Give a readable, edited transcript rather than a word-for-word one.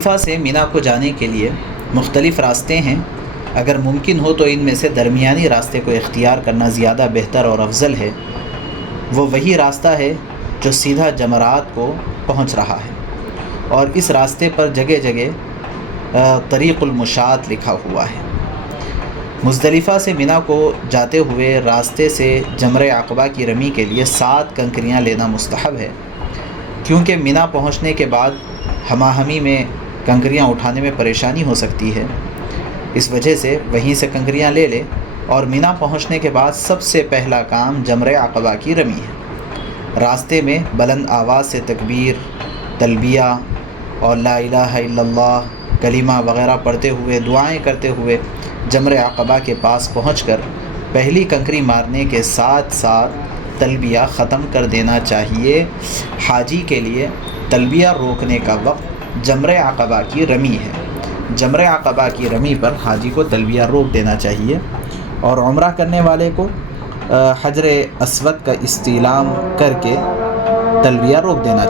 مزدلفہ سے مینا کو جانے کے لیے مختلف راستے ہیں. اگر ممکن ہو تو ان میں سے درمیانی راستے کو اختیار کرنا زیادہ بہتر اور افضل ہے. وہ وہی راستہ ہے جو سیدھا جمرات کو پہنچ رہا ہے، اور اس راستے پر جگہ جگہ طریق المشاۃ لکھا ہوا ہے. مزدلفہ سے مینا کو جاتے ہوئے راستے سے جمرہ عقبہ کی رمی کے لیے 7 کنکریاں لینا مستحب ہے، کیونکہ مینا پہنچنے کے بعد ہماہمی میں کنکریاں اٹھانے میں پریشانی ہو سکتی ہے. اس وجہ سے وہیں سے کنکریاں لے لے، اور مینا پہنچنے کے بعد سب سے پہلا کام جمرہ عقبہ کی رمی ہے. راستے میں بلند آواز سے تکبیر، تلبیہ اور لا الہ الا اللہ کلمہ وغیرہ پڑھتے ہوئے، دعائیں کرتے ہوئے جمرہ عقبہ کے پاس پہنچ کر پہلی کنکری مارنے کے ساتھ ساتھ تلبیہ ختم کر دینا چاہیے. حاجی کے لیے تلبیہ روکنے کا وقت جمرہ عقبہ کی رمی ہے. جمرہ عقبہ کی رمی پر حاجی کو تلبیہ روک دینا چاہیے، اور عمرہ کرنے والے کو حجر اسود کا استعلام کر کے تلبیہ روک دینا چاہیے.